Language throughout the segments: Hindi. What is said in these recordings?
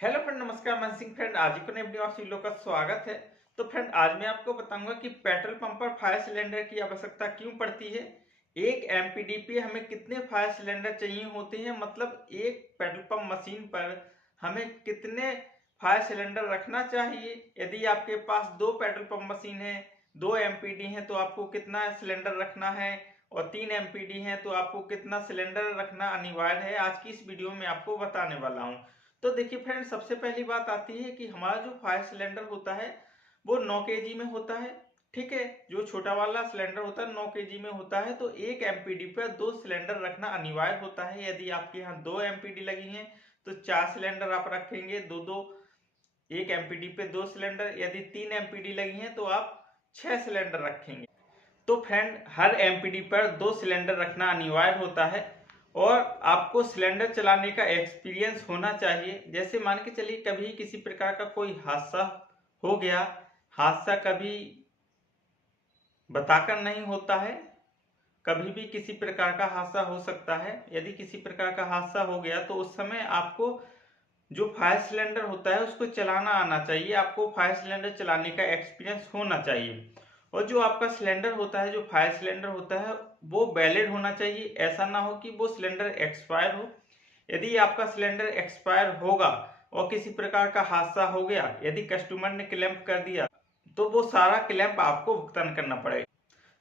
हेलो फ्रेंड, नमस्कार। मैं सिंह फ्रेंड, आज ही को नई वीडियो आप लोग का स्वागत है। तो फ्रेंड, आज मैं आपको बताऊंगा कि पेट्रोल पंप पर फायर सिलेंडर की आवश्यकता क्यों पड़ती है। एक एमपीडी पे हमें कितने फायर सिलेंडर चाहिए होते हैं, मतलब एक पेट्रोल पंप मशीन पर हमें कितने फायर सिलेंडर रखना चाहिए। यदि आपके पास दो पेट्रोल पंप मशीन है, दो एमपीडी हैं, तो आपको कितना सिलेंडर रखना है, और तीन एमपीडी हैं तो आपको कितना सिलेंडर रखना अनिवार्य है। आज की इस वीडियो में आपको बताने वाला हूँ। तो देखिए फ्रेंड, सबसे पहली बात आती है कि हमारा जो फायर सिलेंडर होता है वो 9 केजी में होता है। ठीक है, जो छोटा वाला सिलेंडर होता है 9 केजी में होता है। तो एक एमपीडी पर दो सिलेंडर रखना अनिवार्य होता है। यदि आपके यहाँ दो एमपीडी लगी हैं तो चार सिलेंडर आप रखेंगे, दो दो। एक एमपीडी पे दो सिलेंडर। यदि तीन एमपीडी लगी हैं तो आप 6 सिलेंडर रखेंगे। तो फ्रेंड, हर एमपीडी पर दो सिलेंडर रखना अनिवार्य होता है। और आपको सिलेंडर चलाने का एक्सपीरियंस होना चाहिए। जैसे मान के चलिए कभी किसी प्रकार का कोई हादसा हो गया। हादसा कभी बताकर नहीं होता है, कभी भी किसी प्रकार का हादसा हो सकता है। यदि किसी प्रकार का हादसा हो गया तो उस समय आपको जो फायर सिलेंडर होता है उसको चलाना आना चाहिए। आपको फायर सिलेंडर चलाने का एक्सपीरियंस होना चाहिए। और जो आपका सिलेंडर होता है, जो फायर सिलेंडर होता है, वो वैलिड होना चाहिए। ऐसा ना हो कि वो सिलेंडर एक्सपायर हो। यदि आपका सिलेंडर एक्सपायर होगा और किसी प्रकार का हादसा हो गया, यदि कस्टमर ने क्लेम कर दिया, तो वो सारा क्लेम आपको भुगतान करना पड़ेगा।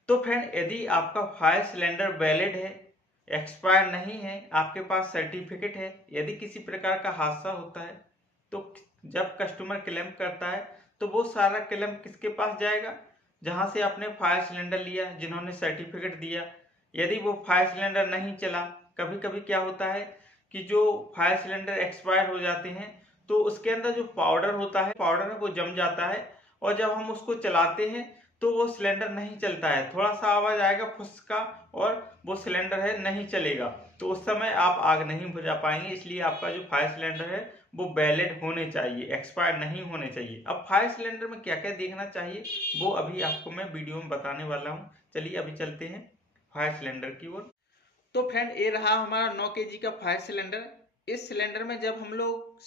तो फ्रेंड, यदि आपका फायर सिलेंडर वैलिड है, एक्सपायर नहीं है, आपके पास सर्टिफिकेट है, यदि किसी प्रकार का हादसा होता है तो जब कस्टमर क्लेम करता है तो वो सारा क्लेम किसके पास जाएगा? जहां से आपने फायर सिलेंडर लिया, जिन्होंने सर्टिफिकेट दिया। यदि वो फायर सिलेंडर नहीं चला, कभी कभी क्या होता है कि जो फायर सिलेंडर एक्सपायर हो जाते हैं तो उसके अंदर जो पाउडर होता है, पाउडर वो जम जाता है। और जब हम उसको चलाते हैं तो वो सिलेंडर नहीं चलता है, थोड़ा सा आवाज आएगा फुस का, और वो सिलेंडर है नहीं चलेगा। तो उस समय आप आग नहीं बुझा पाएंगे। इसलिए आपका जो फायर सिलेंडर है वो वैलिड होने चाहिए, एक्सपायर नहीं होने चाहिए। अब फायर सिलेंडर में क्या क्या देखना चाहिए वो अभी आपको मैं वीडियो में बताने वाला हूँ। चलिए अभी चलते हैं फायर सिलेंडर की ओर। तो फ्रेंड, ये रहा हमारा 9 केजी का फायर सिलेंडर। इस सिलेंडर में जब हम लोग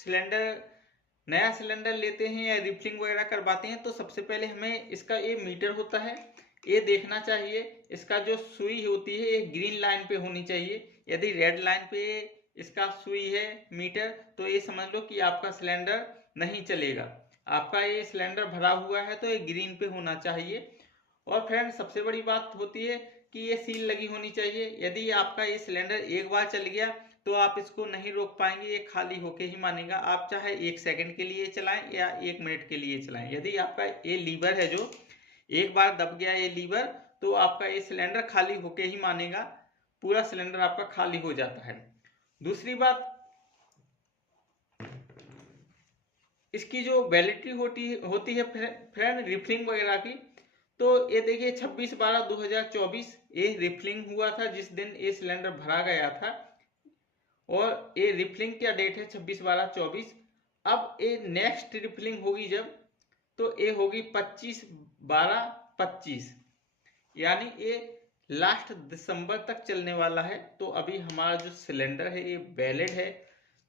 नया सिलेंडर लेते हैं या रिफिलिंग वगैरह करवाते हैं तो सबसे पहले हमें इसका ये मीटर होता है, ये देखना चाहिए। इसका जो सुई होती है ये ग्रीन लाइन पे होनी चाहिए। यदि रेड लाइन पे इसका सुई है मीटर, तो ये समझ लो कि आपका सिलेंडर नहीं चलेगा। आपका ये सिलेंडर भरा हुआ है तो ये ग्रीन पे होना चाहिए। और फ्रेंड, सबसे बड़ी बात होती है कि ये सील लगी होनी चाहिए। यदि आपका ये सिलेंडर एक बार चल गया तो आप इसको नहीं रोक पाएंगे, ये खाली होके ही मानेगा। आप चाहे 1 सेकंड के लिए चलाएं या 1 मिनट के लिए चलाएं, यदि आपका ये लीवर है जो एक बार दब गया ये लीवर, तो आपका ये सिलेंडर खाली होके ही मानेगा। पूरा सिलेंडर आपका खाली हो जाता है। दूसरी बात, इसकी जो वैलिडिटी होती है फ्रेंड रिफिलिंग वगैरह की, तो ये देखिए 26/12/2024 ये रिफिलिंग हुआ था, जिस दिन ये सिलेंडर भरा गया था। और ये रिफिलिंग क्या डेट है? 26/12/24। अब ये नेक्स्ट रिफिलिंग होगी जब, तो ये होगी 25/12/25, यानी ये लास्ट दिसंबर तक चलने वाला है। तो अभी हमारा जो सिलेंडर है ये वैलिड है।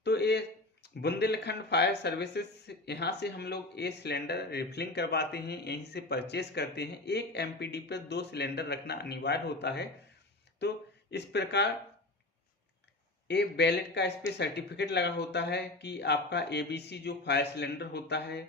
तो ये बुंदेलखंड फायर सर्विसेज, यहाँ से हम लोग ये सिलेंडर रिफिलिंग करवाते हैं, यहीं से परचेस करते हैं। एक एमपीडी पर दो सिलेंडर रखना अनिवार्य होता है। तो इस प्रकार ये वैलिड का इस पे सर्टिफिकेट लगा होता है कि आपका एबीसी जो फायर सिलेंडर होता है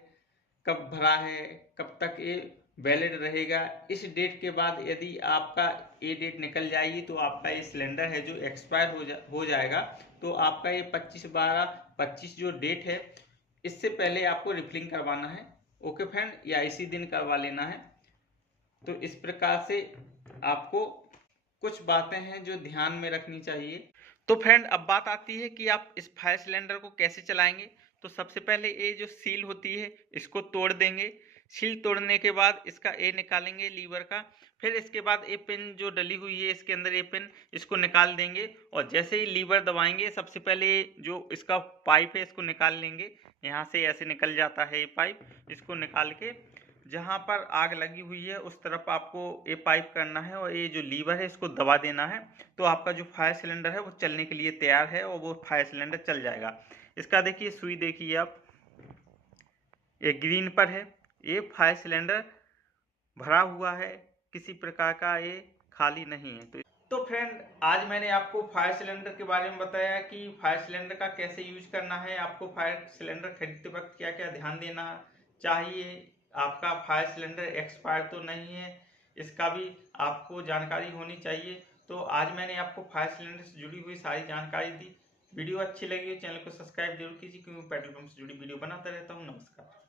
कब भरा है, कब तक ये वैलिड रहेगा। इस डेट के बाद यदि आपका ये डेट निकल जाएगी तो आपका ये सिलेंडर है जो एक्सपायर हो जाएगा। तो आपका ये 25/12/25 जो डेट है, इससे पहले आपको रिफिलिंग करवाना है। ओके फ्रेंड, या इसी दिन करवा लेना है। तो इस प्रकार से आपको कुछ बातें हैं जो ध्यान में रखनी चाहिए। तो फ्रेंड, अब बात आती है कि आप इस फायर सिलेंडर को कैसे चलाएंगे। तो सबसे पहले ये जो सील होती है इसको तोड़ देंगे। सील तोड़ने के बाद इसका ए निकालेंगे लीवर का। फिर इसके बाद ये पिन जो डली हुई है इसके अंदर, ये पिन इसको निकाल देंगे। और जैसे ही लीवर दबाएंगे, सबसे पहले जो इसका पाइप है इसको निकाल लेंगे। यहाँ से ऐसे निकल जाता है ये पाइप, इसको निकाल के जहां पर आग लगी हुई है उस तरफ आपको ये पाइप करना है और ये जो लीवर है इसको दबा देना है। तो आपका जो फायर सिलेंडर है वो चलने के लिए तैयार है और वो फायर सिलेंडर चल जाएगा। इसका देखिए सुई देखिए आप, ये ग्रीन पर है, ये फायर सिलेंडर भरा हुआ है, किसी प्रकार का ये खाली नहीं है। तो फ्रेंड, आज मैंने आपको फायर सिलेंडर के बारे में बताया कि फायर सिलेंडर का कैसे यूज करना है, आपको फायर सिलेंडर खरीदते वक्त क्या क्या ध्यान देना चाहिए, आपका फायर सिलेंडर एक्सपायर तो नहीं है, इसका भी आपको जानकारी होनी चाहिए। तो आज मैंने आपको फायर सिलेंडर से जुड़ी हुई सारी जानकारी दी। वीडियो अच्छी लगी हो चैनल को सब्सक्राइब जरूर कीजिए, क्योंकि पेट्रोल पंप से जुड़ी वीडियो बनाता रहता हूँ। नमस्कार।